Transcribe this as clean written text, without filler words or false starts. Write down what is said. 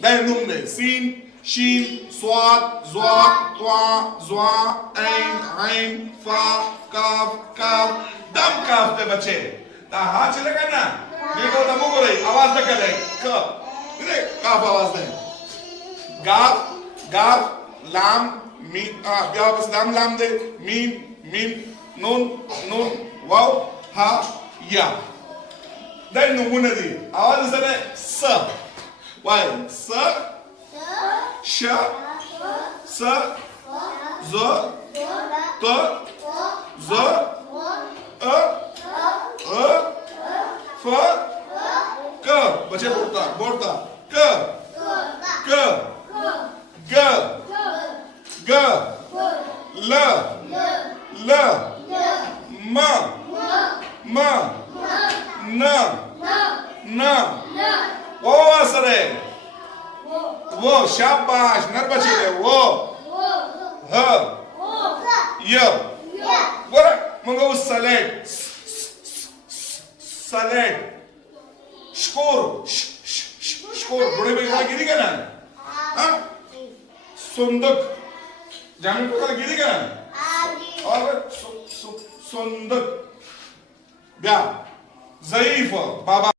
Dai num de. Sin, shin, swat, zwat, twa, zwa, ain, fa, kaf, kaf. दम काफते बच्चे ता हाथ चलेगा ना ये तो दमो को रही आवाज न करे क इधर काफ आवाज नहीं गाफ गाफ लाम मीम क्या बस लाम दे मीम नून वाव हा या दे नून दी आवाज इसने स वाय स श स ज त ज फ क बच्चे बोलता क ग ग ल म न वो असरे वो शाबाश नर बच्चे वो ह य वर मग सलेट सलेट स्कोर बड़े भाई गिरी का ना हाँ सुंदक जामिन को गिरी का ना और सुंदक ब्या ज़ईफ बाबा